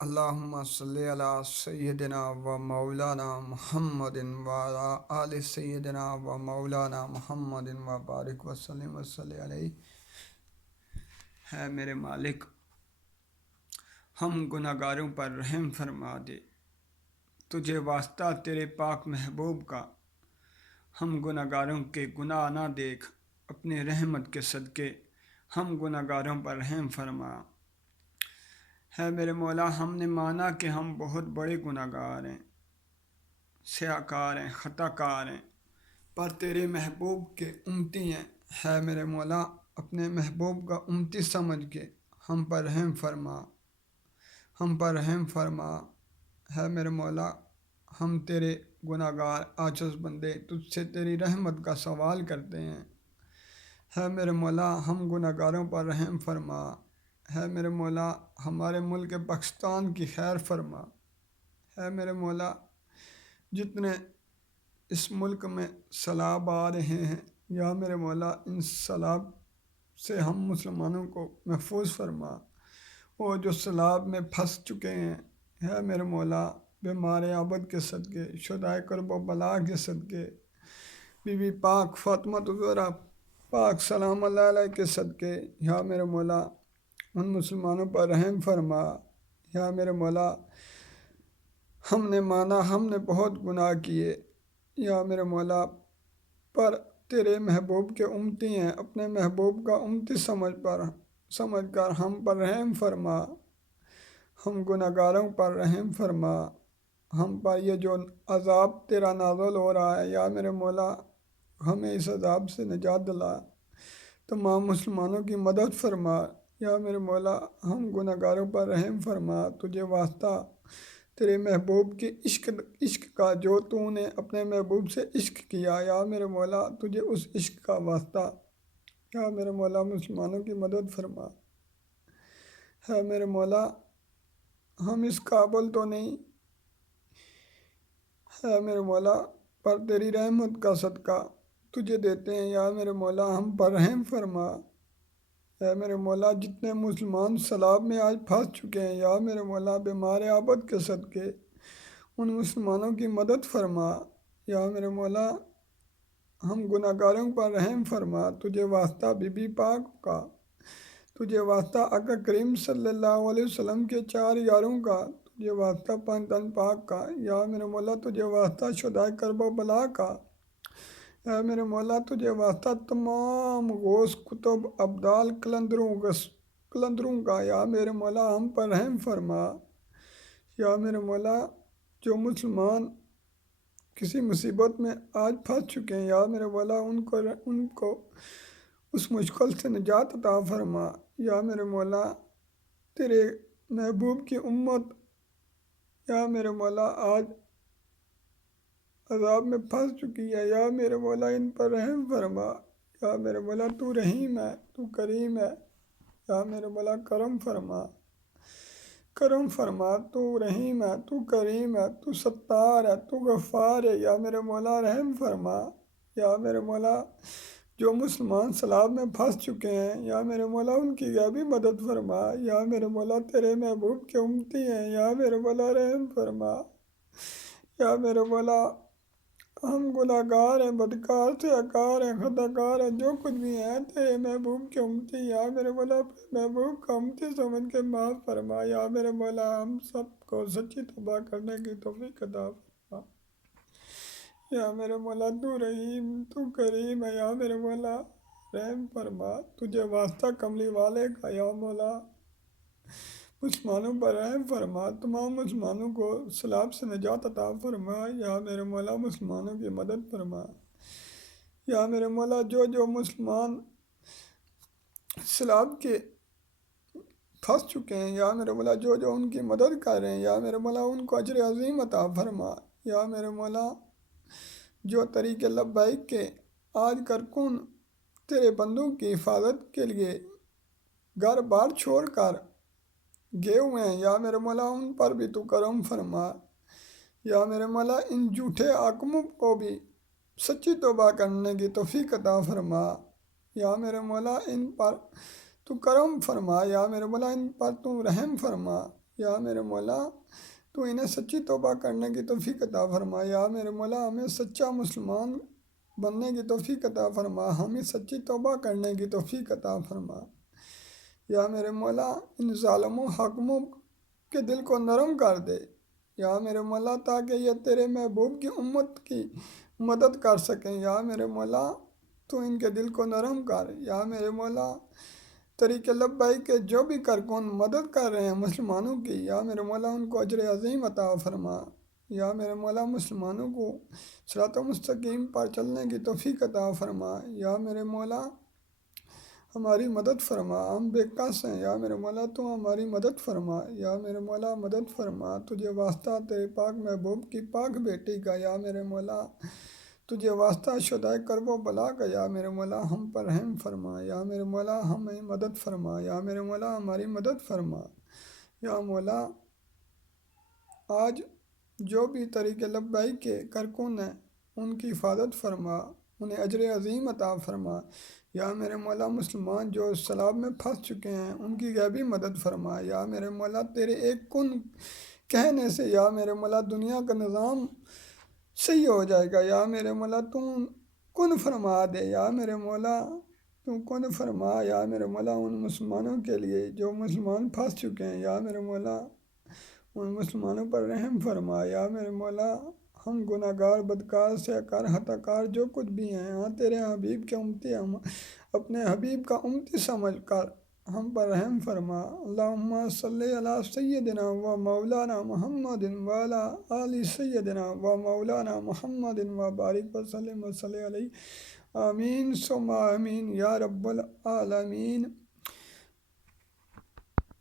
اللہم صلی علی سیدنا و مولانا محمد وعلی آل سیدنا و مولانا محمد و بارک وسلم وصلی علیہ۔ ہے میرے مالک، ہم گناہگاروں پر رحم فرما دے، تجھے واسطہ تیرے پاک محبوب کا، ہم گناہگاروں کے گناہ نہ دیکھ، اپنے رحمت کے صدقے ہم گناہگاروں پر رحم فرما۔ ہے میرے مولا، ہم نے مانا کہ ہم بہت بڑے گناہگار ہیں، سیاہ کار ہیں، خطا کار ہیں، پر تیرے محبوب کے امتی ہیں۔ ہے میرے مولا، اپنے محبوب کا امتی سمجھ کے ہم پر رحم فرما، ہم پر رحم فرما۔ ہے میرے مولا، ہم تیرے گناہگار عاجز بندے تجھ سے تیری رحمت کا سوال کرتے ہیں۔ ہے میرے مولا، ہم گناہگاروں پر رحم فرما۔ ہے میرے مولا، ہمارے ملک پاکستان کی خیر فرما۔ ہے میرے مولا، جتنے اس ملک میں سیلاب آ رہے ہیں، یا میرے مولا ان سیلاب سے ہم مسلمانوں کو محفوظ فرما۔ وہ جو سیلاب میں پھنس چکے ہیں، ہے میرے مولا، بیمار عابد کے صدقے، شہدائے کرب و بلا کے صدقے، بی بی پاک فاطمہ الزہرا پاک سلام اللہ علیہ کے صدقے، یا میرے مولا ان مسلمانوں پر رحم فرما۔ یا میرے مولا، ہم نے مانا ہم نے بہت گناہ کیے، یا میرے مولا، پر تیرے محبوب کے امتی ہیں، اپنے محبوب کا امتی سمجھ کر ہم پر رحم فرما، ہم گناہگاروں پر رحم فرما۔ ہم پر یہ جو عذاب تیرا نازل ہو رہا ہے، یا میرے مولا ہمیں اس عذاب سے نجات دلا، تمام مسلمانوں کی مدد فرما۔ یا میرے مولا، ہم گناہگاروں پر رحم فرما، تجھے واسطہ تیرے محبوب کے عشق کا، جو تو نے اپنے محبوب سے عشق کیا، یا میرے مولا تجھے اس عشق کا واسطہ، یا میرے مولا مسلمانوں کی مدد فرما۔ ہے میرے مولا، ہم اس قابل تو نہیں، ہے میرے مولا، پر تیری رحمت کا صدقہ تجھے دیتے ہیں، یا میرے مولا ہم پر رحم فرما۔ اے میرے مولا، جتنے مسلمان سیلاب میں آج پھنس چکے ہیں، یا میرے مولا بیمار عابد کے صدقے ان مسلمانوں کی مدد فرما۔ یا میرے مولا، ہم گناہگاروں پر رحم فرما، تجھے واسطہ بی بی پاک کا، تجھے واسطہ آقا کریم صلی اللہ علیہ وسلم کے 4 یاروں کا، تجھے واسطہ پنجتن پاک کا، یا میرے مولا تجھے واسطہ شہدائے کرب و بلا کا، اے میرے مولا تجھے واسطہ تمام غوث کتب ابدال کلندروں کا، یا میرے مولا ہم پر رحم فرما۔ یا میرے مولا، جو مسلمان کسی مصیبت میں آج پھنس چکے ہیں، یا میرے مولا ان کو اس مشکل سے نجات عطا فرما۔ یا میرے مولا، تیرے محبوب کی امت، یا میرے مولا آج عذاب میں پھنس چکی ہے، یا میرے مولا ان پر رحم فرما۔ یا میرے مولا تو رحیم ہے، تو کریم ہے، یا میرے مولا کرم فرما، کرم فرما، تو رحیم ہے، تو کریم ہے، تو ستار ہے، تو غفار ہے، یا میرے مولا رحم فرما۔ یا میرے مولا، جو مسلمان سیلاب میں پھنس چکے ہیں، یا میرے مولا ان کی غیبی مدد فرما۔ یا میرے مولا تیرے محبوب کے امتی ہیں، یا میرے مولا رحم فرما۔ یا میرے مولا، ہم گناہگار ہیں، بدکار سے اکار ہیں، خطا کار ہیں، جو کچھ بھی ہیں تیرے محبوب کے امتی، یا میرے مولا اپنے محبوب کا امتی سمجھ کے معاف فرما۔ یا میرے مولا ہم سب کو سچی توبہ کرنے کی توفیق عطا فرما۔ یا میرے مولا تو رحیم، تو کریم ہے، یا میرے مولا رحم فرما، تجھے واسطہ کملی والے کا، یا مولا مسلمانوں پر رحم فرما، تمام مسلمانوں کو سیلاب سے نجات عطا فرما۔ یا میرے مولا مسلمانوں کی مدد فرما۔ یا میرے مولا، جو مسلمان سیلاب کے پھنس چکے ہیں، یا میرے مولا جو ان کی مدد کر رہے ہیں، یا میرے مولا ان کو اجر عظیم عطا فرما۔ یا میرے مولا، جو طریق لبیک کے آج کارکن تیرے بندوں کی حفاظت کے لیے گھر بار چھوڑ کر گئے ہوئے ہیں، یا میرے مولا ان پر بھی تو کرم فرما۔ یا میرے مولا، ان جھوٹے حاکموں کو بھی سچی توبہ کرنے کی توفیق عطا فرما۔ یا میرے مولا ان پر تو کرم فرما، یا میرے مولا ان پر تو رحم فرما۔ یا میرے مولا تو انہیں سچی توبہ کرنے کی توفیق عطا فرما۔ یا میرے مولا ہمیں سچا مسلمان بننے کی توفیق عطا فرما، ہمیں سچی توبہ کرنے کی توفیق عطا فرما۔ یا میرے مولا ان ظالموں حاکموں کے دل کو نرم کر دے، یا میرے مولا تاکہ یہ تیرے محبوب کی امت کی مدد کر سکیں۔ یا میرے مولا تو ان کے دل کو نرم کر۔ یا میرے مولا طریق لبیک کے جو بھی کارکن مدد کر رہے ہیں مسلمانوں کی، یا میرے مولا ان کو اجر عظیم عطا فرما۔ یا میرے مولا مسلمانوں کو صراط مستقیم پر چلنے کی توفیق عطا فرما۔ یا میرے مولا ہماری مدد فرما، ہم بے کس ہیں، یا میرے مولا تو ہماری مدد فرما۔ یا میرے مولا مدد فرما، تجھے واسطہ تیرے پاک محبوب کی پاک بیٹی کا، یا میرے مولا تجھے واسطہ شدائے کرب و بلا کا، یا میرے مولا ہم پر رحم فرما۔ یا میرے مولا ہمیں مدد فرما، یا میرے مولا ہماری مدد فرما۔ یا مولا آج جو بھی طریق لبیک کے کارکن ہیں ان کی حفاظت فرما، انہیں اجر عظیم عطا فرما۔ یا میرے مولا مسلمان جو سیلاب میں پھنس چکے ہیں ان کی غیبی مدد فرما۔ یا میرے مولا تیرے ایک کن کہنے سے یا میرے مولا دنیا کا نظام صحیح ہو جائے گا۔ یا میرے مولا تو کن فرما دے، یا میرے مولا تو کن فرما۔ یا میرے مولا ان مسلمانوں کے لیے جو مسلمان پھنس چکے ہیں، یا میرے مولا ان مسلمانوں پر رحم فرما۔ یا میرے مولا ہم گناہ گار بدکار سیاکار خطا کار جو کچھ بھی ہیں، ہاں تیرے حبیب کے امتی، ہم اپنے حبیب کا امتی سمجھ کر ہم پر رحم فرما۔ اللہم صلی علی سیدنا و مولانا محمد و علی آل سیدنا و مولانا محمد و بارک وسلم و صلی علیہ، آمین ثم آمین یا رب العالمین۔